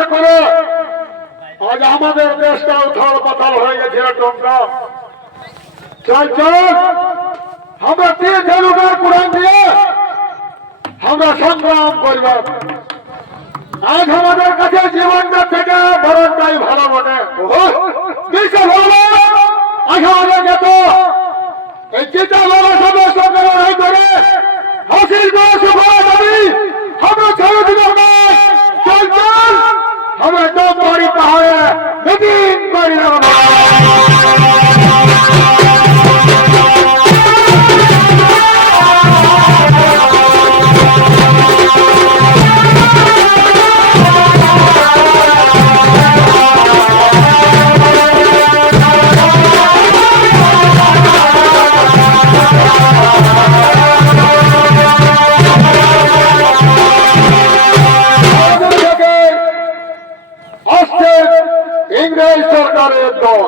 অত্যাচার করে আজ আমাদের দেশটা উথাল পাতাল হয়ে গেছে টমটা। চল চল আমরা তীর ধনুকের কোরআন দিয়ে আমরা সংগ্রাম করব। আজ আমাদের কাছে জীবনটা থেকে মরণটাই ভালো বটে। আজ আমাদের যেত এই চিন্তা বলা সমস্ত লড়াই করে হাসির করে সফল দাবি আমরা ছেড়ে দিব না। চল চল আমরা তো বাড়ি পাহাড়ে মিটিং করি না। ইংরেজ সরকারের দল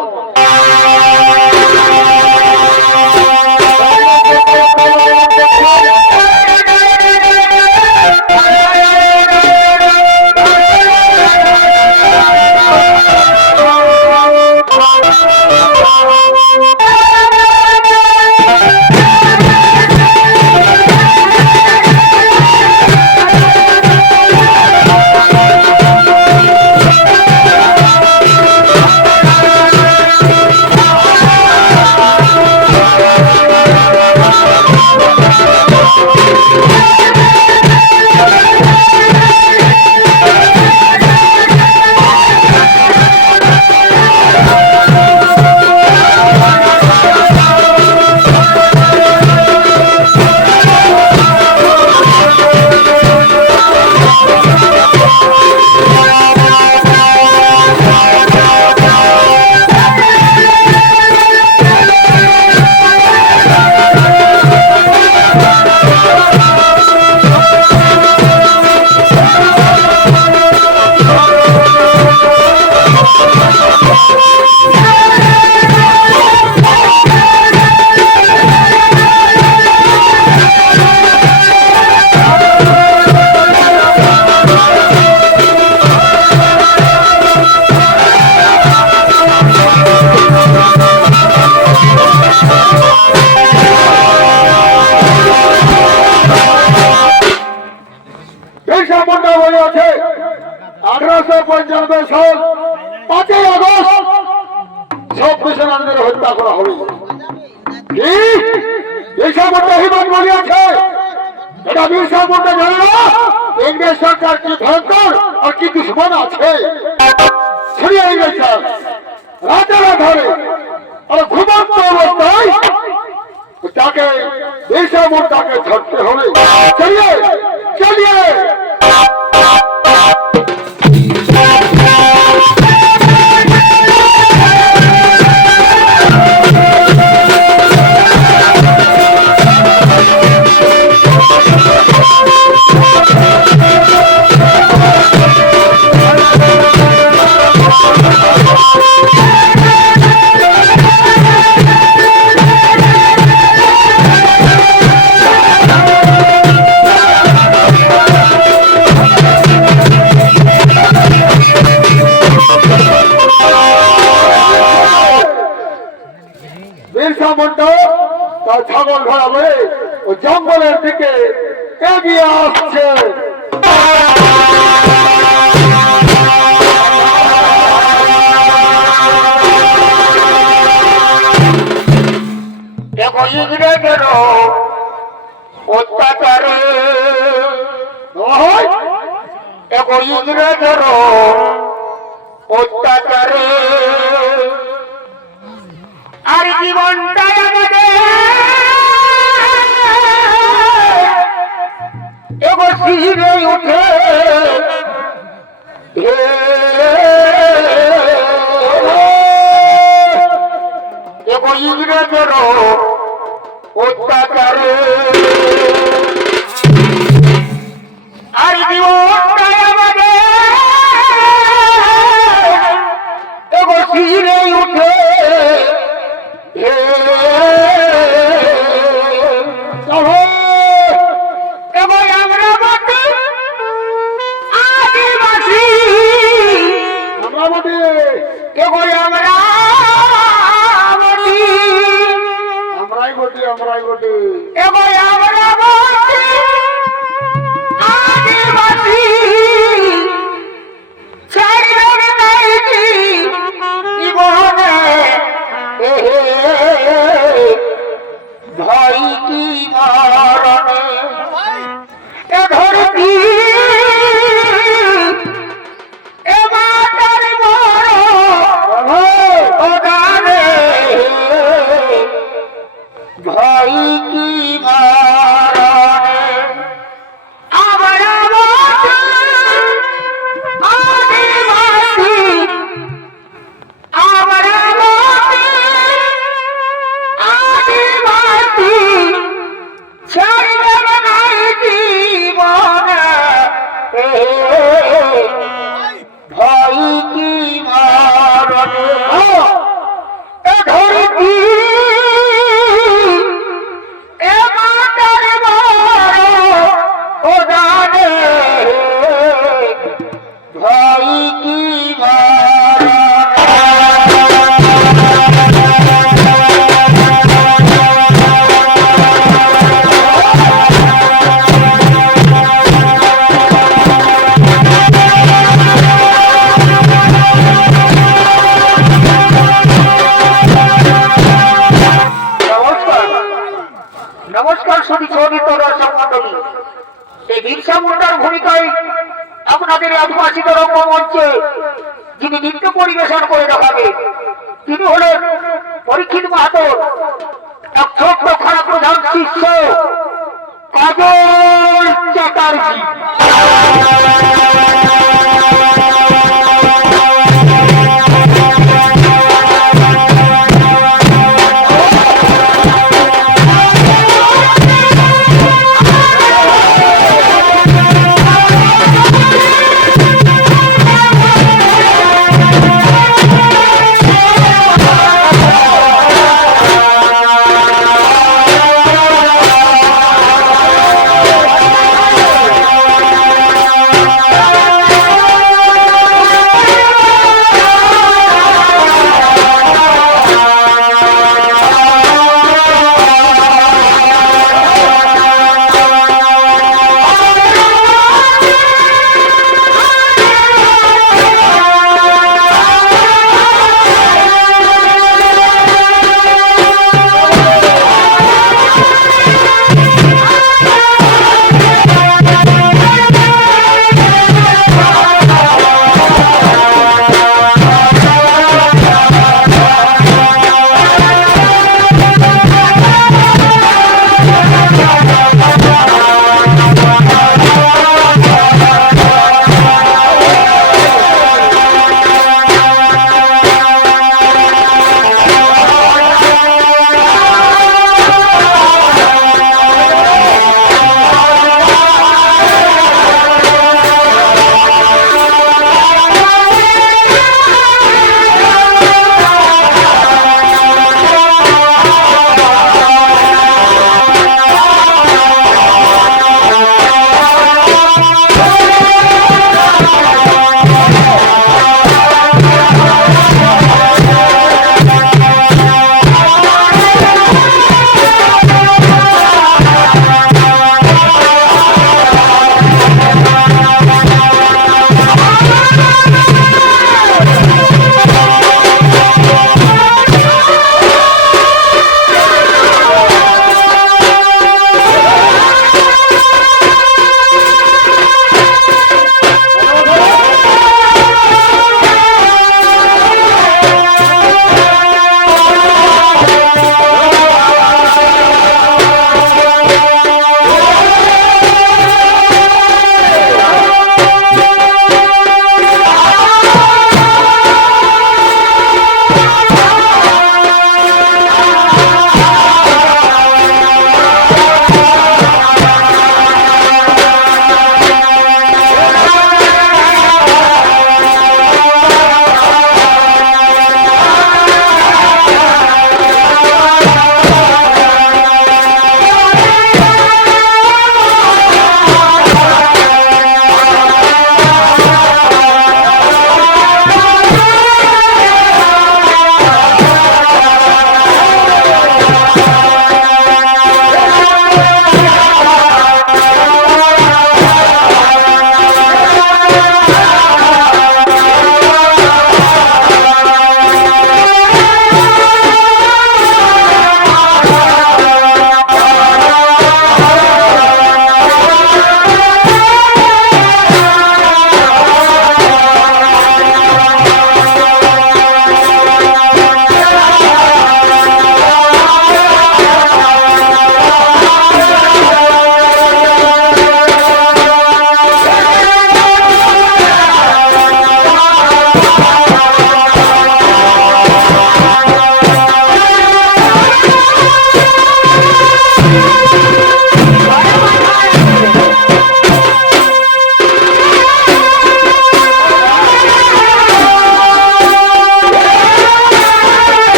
আছে 1895 সাল 5 আগস্ট সব মিশনারীদের হত্যা করা হবে। কি বিরসা মুন্ডা হিমত বলি আছে এটা বিরসা মুন্ডা জানে না ইংরেজ সরকার কি ভয়ঙ্কর আর কি দুশ্মন আছে। ছড়িয়ে গেছে রাজারা ধরে আর ঘুমন্ত অবস্থায় তাকে বিরসা মুন্ডাকে ধরতে হবে। চলিয়ে চলিয়ে বিরসা মুন্ডা তার ছাগল ঘোড়া বলে ও জঙ্গলের দিকে এগিয়ে আসছে। ইংরেজের অত্যাচারে ইংরেজের অত্যাচারে আর জীবনটা আমাদের শিরে উঠে ইংরেজের অত্যাচারে আর জীবনটা আমাদের শিরে উঠে এবার আমরা আদিবাসী এগোই আমরাই বটি এগোই আমরা বটি আদিবাসী ছাড়িবে নাইকি জীবনে ভাই কি মারণে এ ধরতি এ মাতার বড় ওদারে ভাই কি মারণে আবার আদিবাসী আবার আদিবাসী ছাড়িবে নাই জীবনে ভাই কি মারণে এ ধরতি এ মাতার বড় ওদারে ভাই কি মারণে নমস্কার নমস্কার সুদীপ দর্শক মন্ডলী এই বিরসা মুন্ডার ভূমিকায় আপনাদের আদিবাসী রঙ্গমঞ্চে যিনি নৃত্য পরিবেশন করে দেখাবে তিনি হলেন পরীক্ষিত মাহাতোর এক ছোট্ট খারাপ প্রধান শিষ্য কাজল চ্যাটার্জি।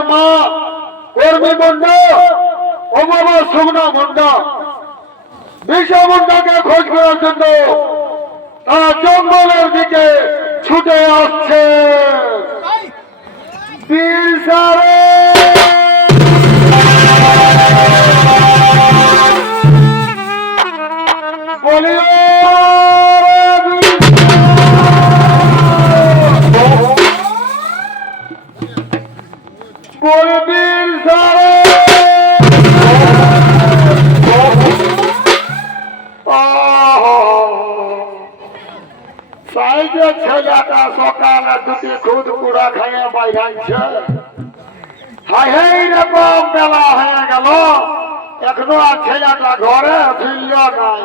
আমার মা কর্মী মুন্ডা ও বাবা সুগনা মুন্ডা বিরসা মুন্ডাকে খোঁজ করার জন্য তারা জঙ্গলের দিকে ছুটে আসছে। বিরসা রে! বলিও বলবীর সারে সাইজে ছেলেটা সকালে দুটি খুদ কুড়া খাইয়ে বাইরাইছে। হাই রকম বেলা হয়ে গেল, এখনো আর ছেলেটা ঘরে ফিরল নাই।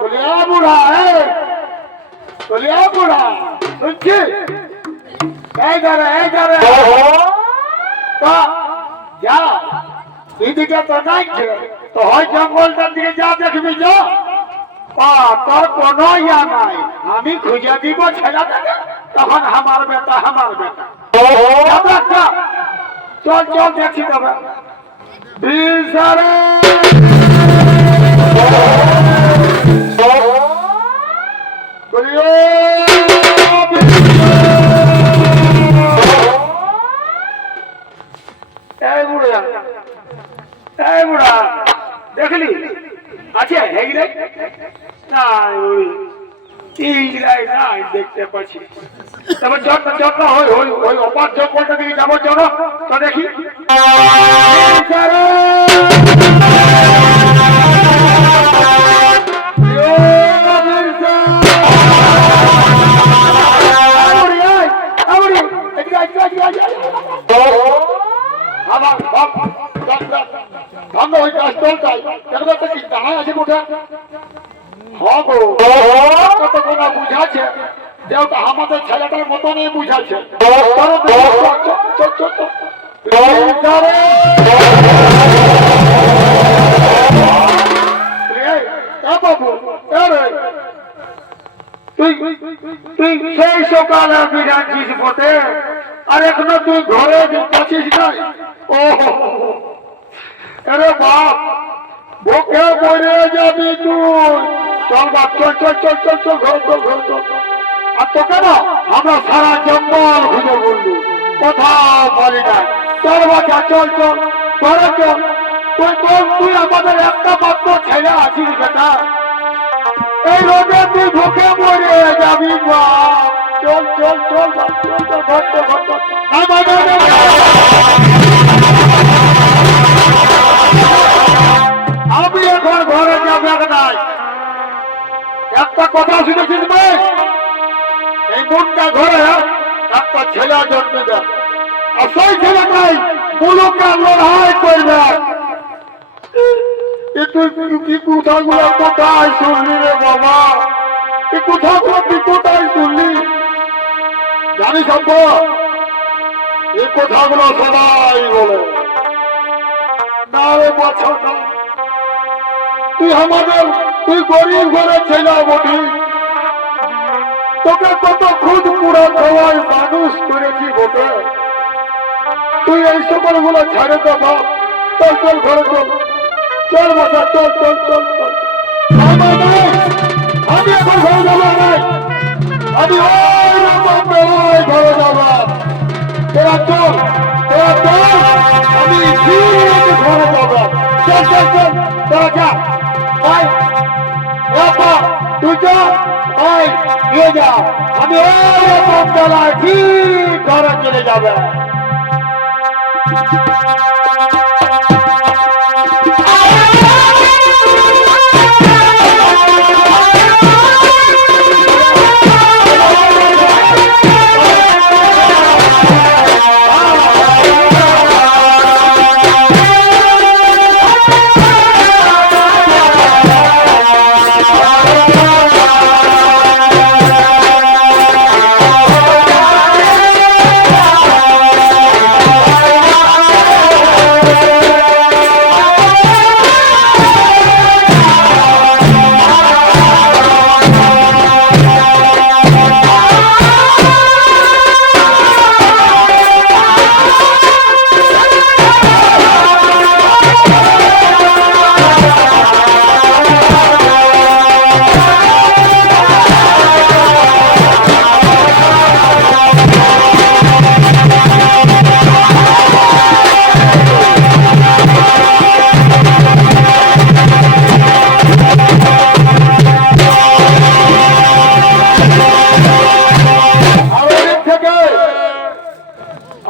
বলিয়া বুড়া বলিয়া বুড়া শুনছি এই ধরে যা এদিকে তো নাই তো হয় জঙ্গলটার দিকে যা দেখবি যা তোর কোনো ইয়া নাই। আমি খুঁজে দিব ছেলেটাকে, তখন আমার বেটা চল চল দেখছি তবে দেখলি আছে দেখতে পাচ্ছি। তবে যত্ন ওই অপার জঙ্গলটা দিকে যাবো চলো তো দেখি। ভাঙ্গ হয়ে কাজ চলতাই কি দাঁড়ায় আছে কোঠা কতক্ষণ বুঝাচ্ছে যেহেতু আমাদের ছেলেটার মতনই বুঝাচ্ছে। তুই সেই সকালে বিরাজিস বটে, আর এখনো তুই ঘরে আছিস নাই? ও আরে বাপ, ভোকে মরে যাবি তুই। চল বাপ চল ঘর। আর তো কেন আমরা সারা জঙ্গল খুঁজে বললু, কোথাও বলি নাই। চল বাচ্চা চল ঘরে চল। তুই আমাদের একটা মাত্র ছেলে আছিস বেটা, এই রোদে তুই ভোকে মরে যাবি বাপ। চল বাপ ঘর। আমি এখন ঘরে যাবে নাই। একটা কথা শুনেছিস ভাই, এই মুন্ডা ঘরে একটা ছেলে জন্মে, আর সেই ছেলেটাই মুলুকে লড়াই করবে। তুই কথাগুলো কোথায় শুনলি রে বাবা? এই কথাগুলো তুই কোথায় শুনলি? জানিস এই কথাগুলো সবাই বলে না রে বাছা না। তুই গরিব ঘরে ছেলে বটি, তোকে কত খুদ পুরা খাওয়াই মানুষ করেছি বটে। তুই এই সকল গুলো ছাড়ে তো বাপ। চল ঘরে চল বাচ্চা চল। আমি এখন ঘরে যাবো নাই, আমি ওই রকম বেলায় ঘরে যাবো। তোরা চল আমি ঠিক ঘরে যাবো। চল তোরা যা ভাই, তুই যা ভাই, নিয়ে যা। আমি ওই রকম বেলায় ঠিক ঘরে চলে যাবে।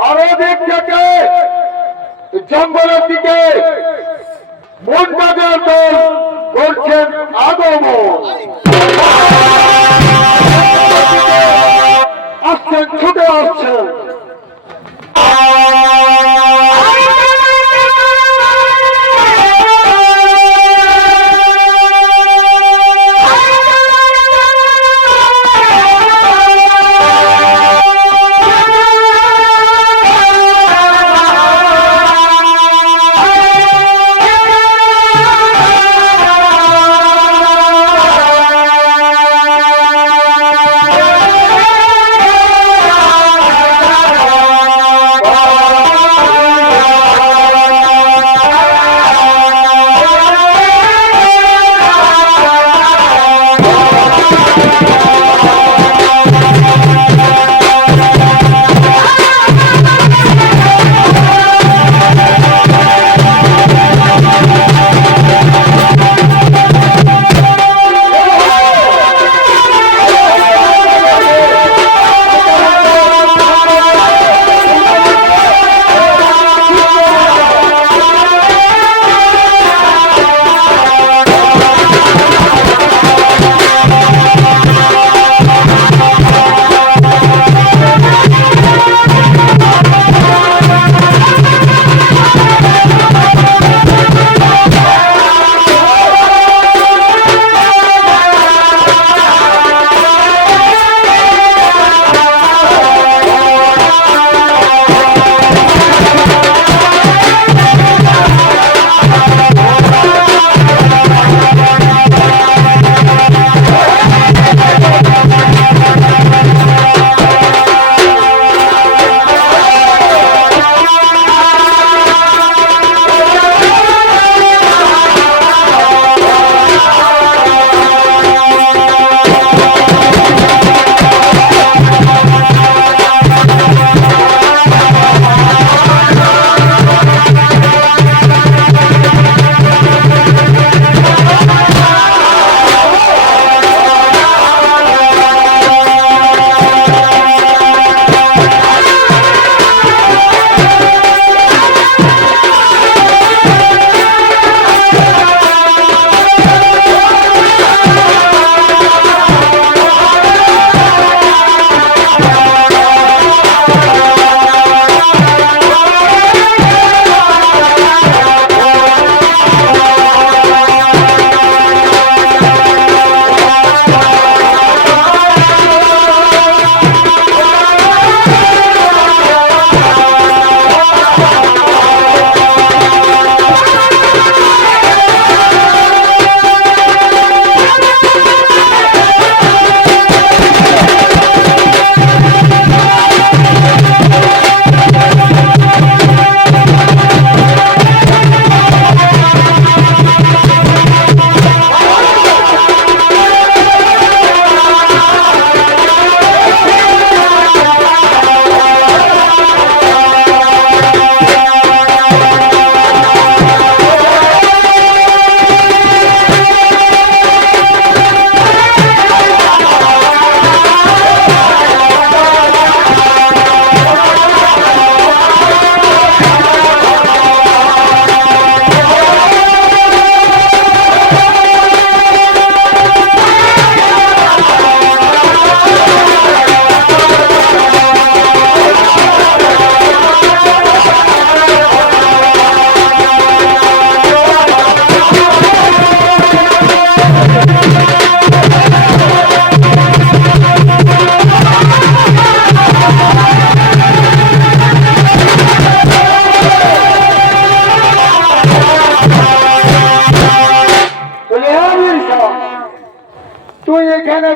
আরো দিক থেকে জঙ্গলের দিকে মুন্ডাদের দল করছেন আগমন। আসছেন, ছুটে আসছেন।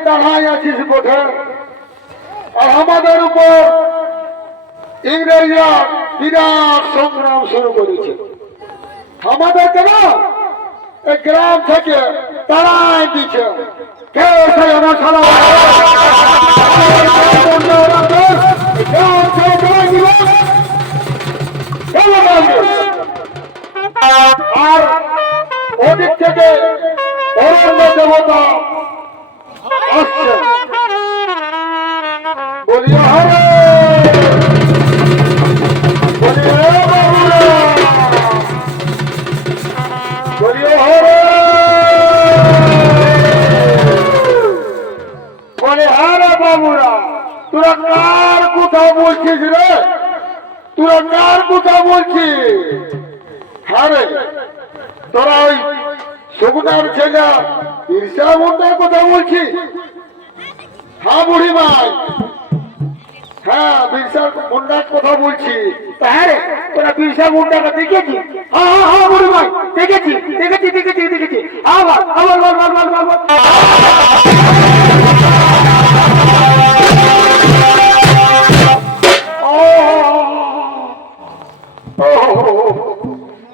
দাঁড়ায় আছিস বটে, আর আমাদের উপর ইংরেজরা বিরাট সংগ্রাম শুরু করেছে। আমাদেরকে না এই গ্রাম থেকে তাড়াই দিচ্ছে। কে আমার সারা আর ওদিক থেকে অরণ্য দেবতা আসছে, বলি হরে তোরা কার কথা বলছিস? হ্যাঁ রে, তোরা ওই শকুনার ছেলে বিরসা মুন্ডার কথা বলছিস? হ্যাঁ বুড়ি ভাই, হ্যাঁ বিরসা মুন্ডার কথা বলছি। হ্যাঁ রে, তোরা বিরসা মুন্ডাকে দেখেছিস? হ্যাঁ হ্যাঁ হ্যাঁ বুড়ি ভাই, দেখেছি দেখেছি দেখেছি দেখেছি। আবার আবার বল বল বল বল বল।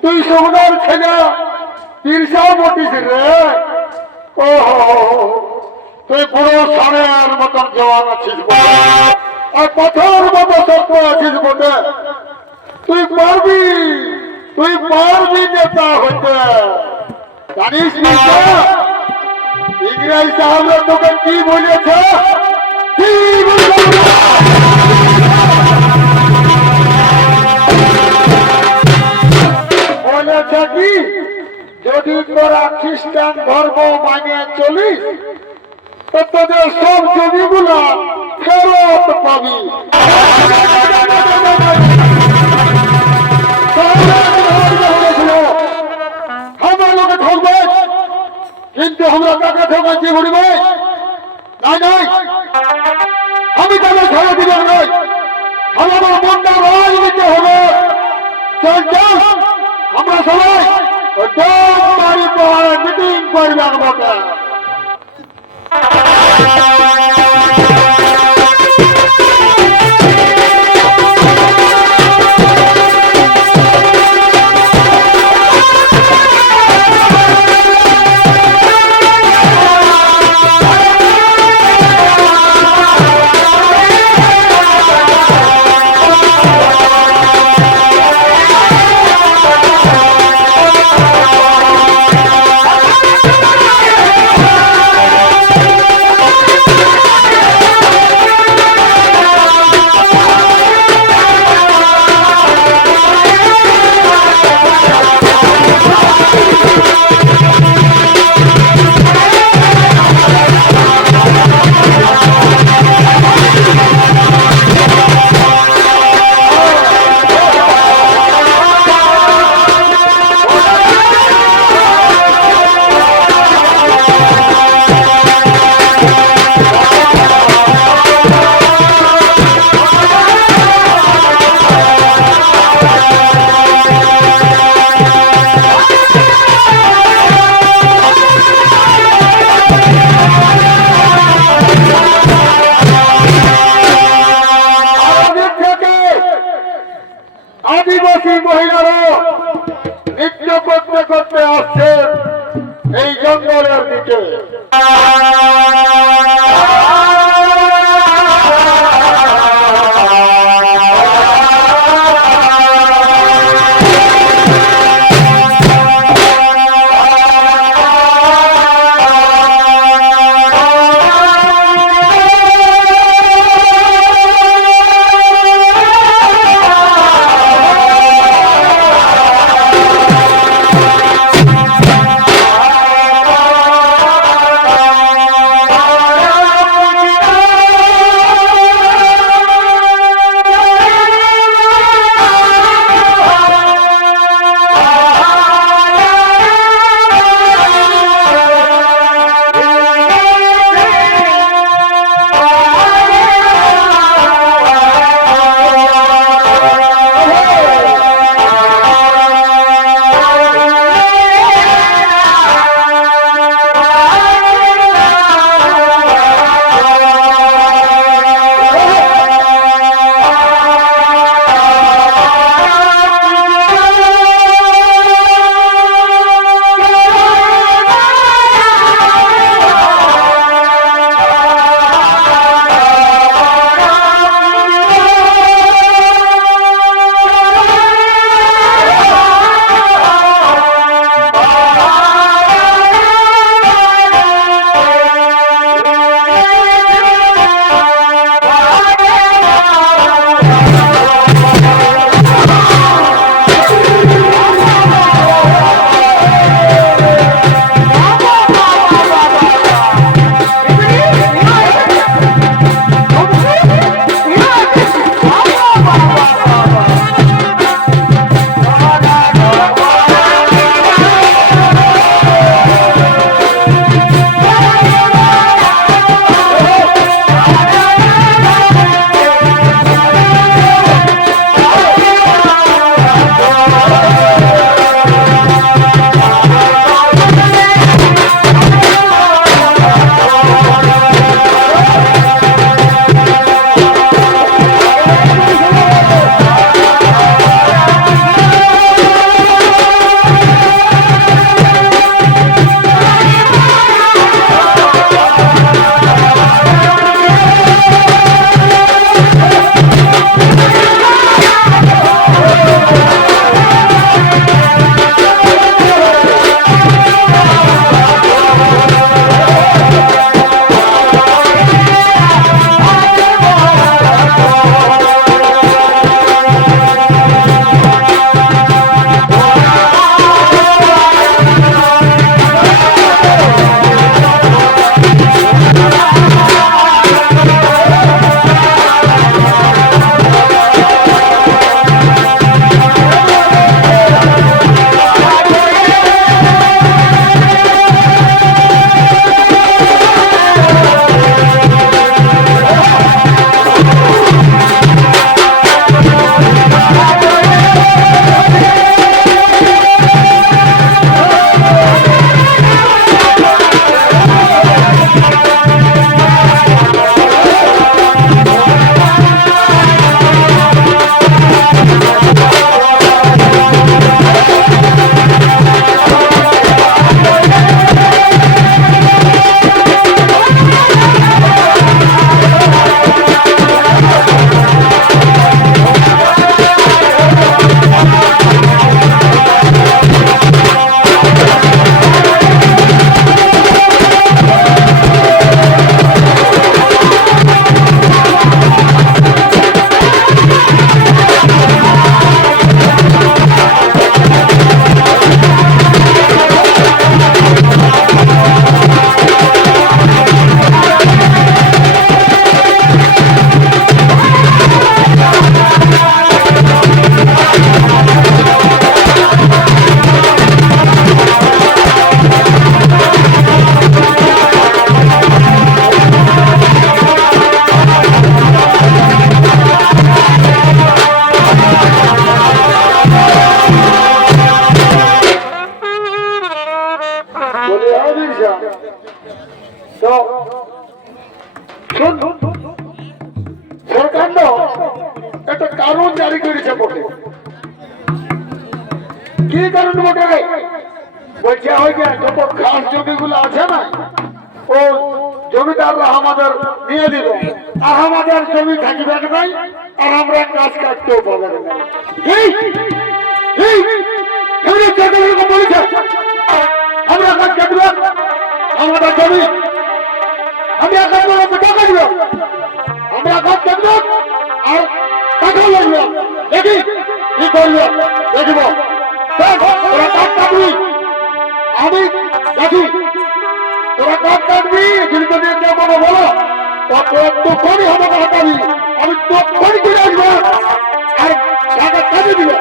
তুই শকুনার ছেলে বিরসা বটিস রে? ও তুই পুরো সারের মতন জওয়ান আছিস বটে, আর পাথর মতো শক্ত আছিস বটে। তুই পারবি, তুই পারবি নেতা হইতে। জানিস না ইংরেজ সাহেবরা তোকে কি বলেছে? কি বলেছে? কি যদি তোরা খ্রিস্টান ধর্ম মানে চলিস তো তোদের সব জমিগুলা ফেরত পাবি। আমরা লোকে ঠকবে, কিন্তু আমরা টাকা ঠকাচ্ছি বুড়ি ভাই। নাই নাই, আমি তাদের ছেড়ে দিলাম নয়, আমার মনটা রাজ দিতে হবে। চল চল, আমরা সবাই বাড়ি পাহাড়ে মিটিং করে রাখবো। আদিবাসী মহিলারা নৃত্য করতে করতে আসছেন এই জঙ্গলের দিকে। কি কারণ বটে? বলছে ওই যে যত ঘাস জমিগুলো আছে না, ও জমিদাররা আমাদের নিয়ে দিবে, আর আমাদের জমি থাকবে নাই, আর আমরা কাজ কাটতেও পাবো না। বলেছে আমরা কাজ কাটবে, আমাদের জমি আমি এখন টাকা দিব, আমরা কাজ কাটবো আর টাকা লাগবে। দেখি কি করবে, দেখব তোরা কাজ কাটবি, আমি দেখি তোরা কাজ কাটবি। কিন্তু বলো বলো তখনই আমাকে হাঁটাবি, আমি তখনই চলে আসবো আর টাকা কাজে দিবে।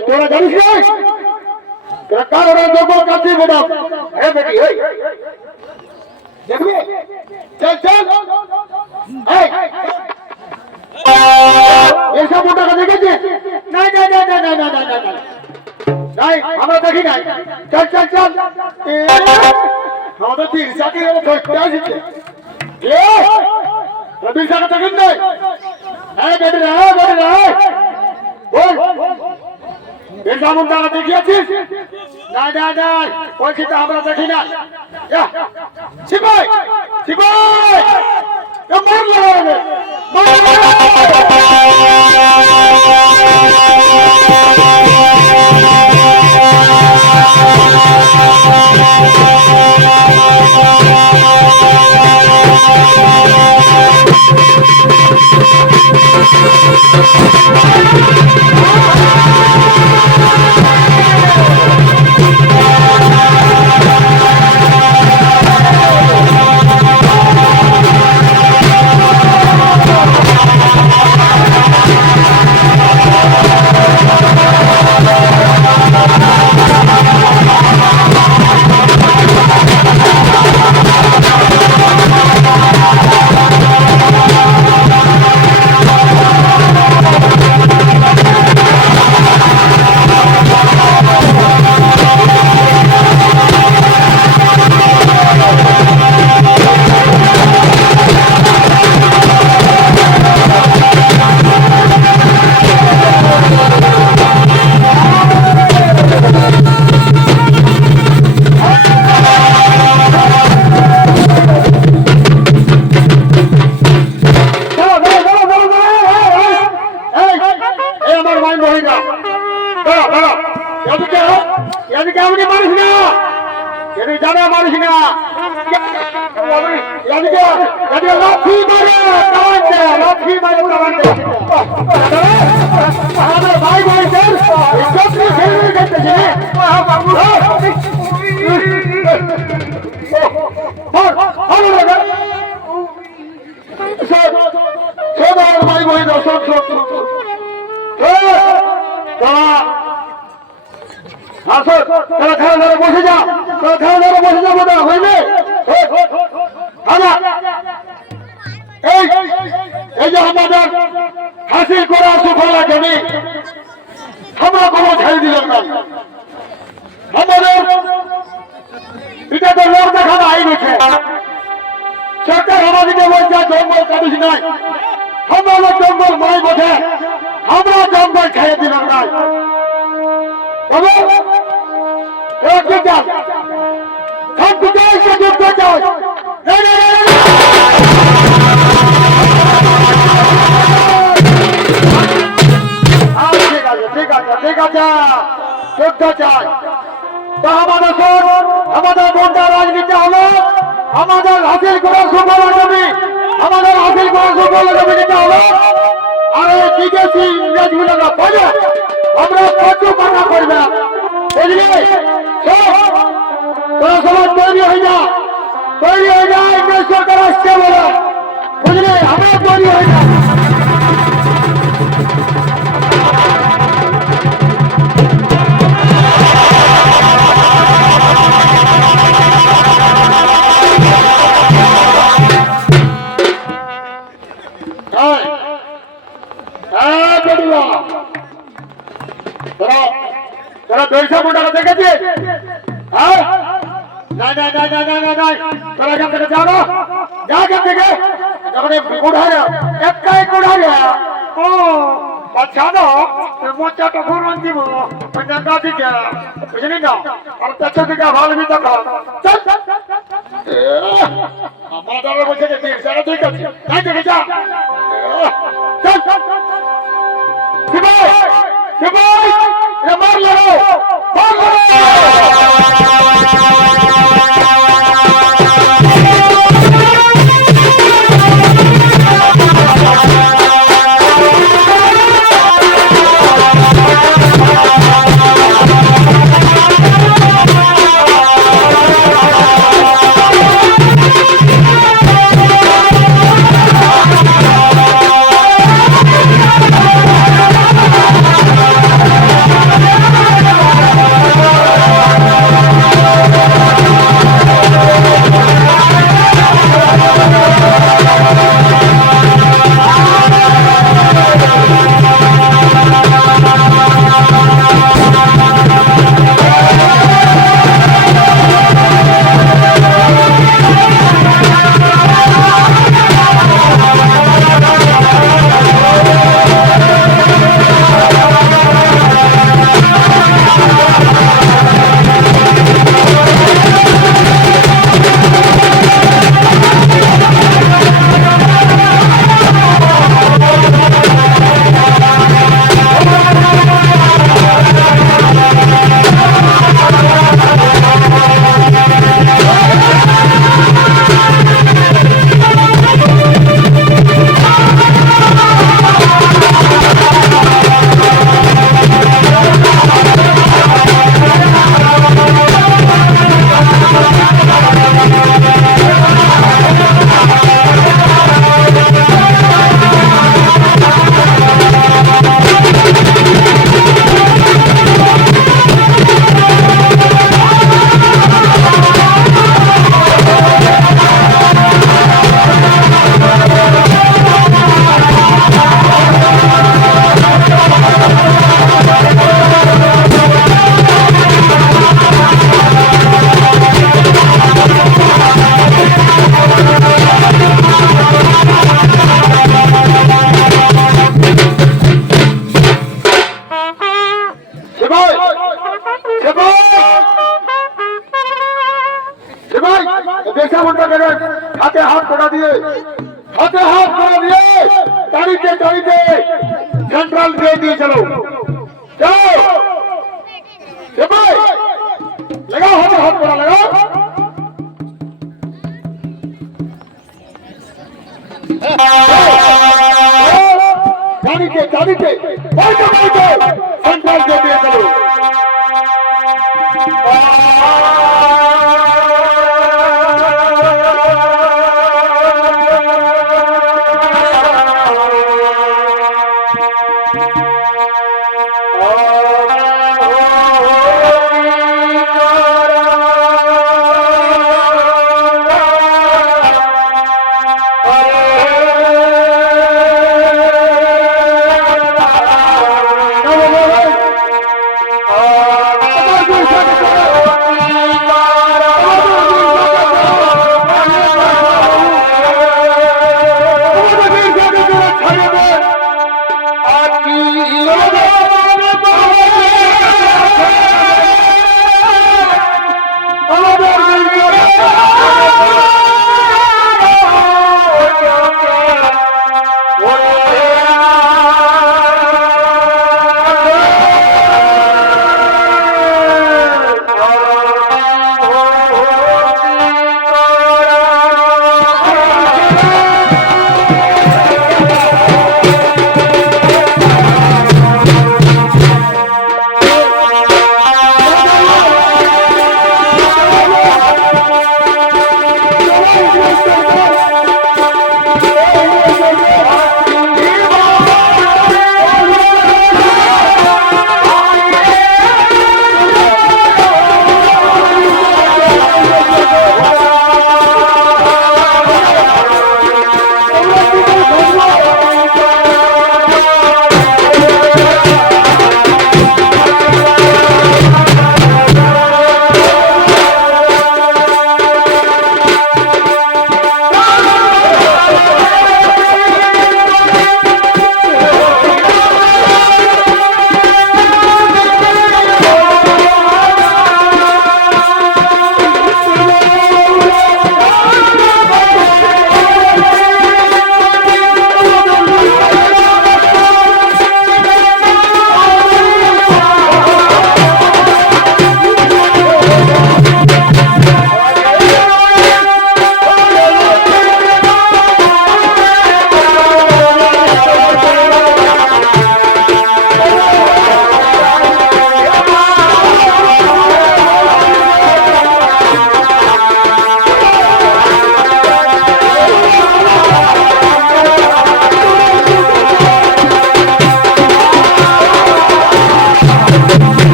তোরা জানিস না কারণ জঙ্গল কাছে বোঝা বেটি দেখবি চল চল এইসব মোটাকে দেখেছিস? না না না না না না না না না নাই আমরা দেখি নাই। চল চল চল আমাদের তিন সাথী ধরতে আসছে রবি সাথে দেখেন নাই? হ্যাঁ বেটি রে বেটি রে বল বেজামুন টাকা দেখিয়েছিস? না না না বলছি তো আমরা দেখি না। সিপাই সিপাই মারলে জানা পারিস না এদিকে এদিকে লাঠি মারে টান দে লাঠি মারে টান দে আমাদের ভাই বোনদের ইজ্জত নিয়ে ফেলে গেছে বাবু ভাই বোন সব সব আসো তারা খেলা ধরে বসে যা তারা খেলা ধরে বসে যাবো না হইলে এই এই যে আমাদের হাসিল করা সুফলা জমি আমরা কোনো ছেড়ে দিলাম না আমাদের এটা তো লোক দেখানো আইন আছে সরকার আমাদেরকে বলছে জঙ্গল কাটিস নাই আমরা জঙ্গল মাই বোঝে আমরা জঙ্গল ছেড়ে দিলাম না আমাদের বোনটা রাজনীতি হলো আমাদের হাসিল করার সুফল জমি আমাদের হাসিল করার সুফল জমি নিতে হলো আর এই বিদেশি ইংরেজগুলো বলে আমরা প্রচুর কথা করবে বুঝলি তোরা সবাই তৈরি হয়ে যা ইংরেজ সরকার আসছে বলে বুঝলি আমরা তৈরি হয়ে যা তোরা দৈশা মোটাকে দেখেছিস হ্যাঁ নাই নাই নাই নাই নাই নাই তোরা এখান থেকে যাও না যা এখান থেকে এখানে উড়াইয়া একটাই উড়াইয়া ও আচ্ছা না মোচাটা ঘুরন দিব না দিকে বুঝলি না আর পেছন দিকে ভালো দিতে চল আমার দাদা বলছে যে সেটা ঠিক আছে তাই দেখে যা চল শিবাই শিবাই মার লাগো মার লাগো হাতে হাত করা দিয়ে গাড়িতে সেন্ট্রাল দিয়ে দিয়ে চলো লাগাও হাতে হাত করা লাগাও দিকে চারিতে বাইতে বাইতে সেন্ট্রাল গেট দিয়ে চলো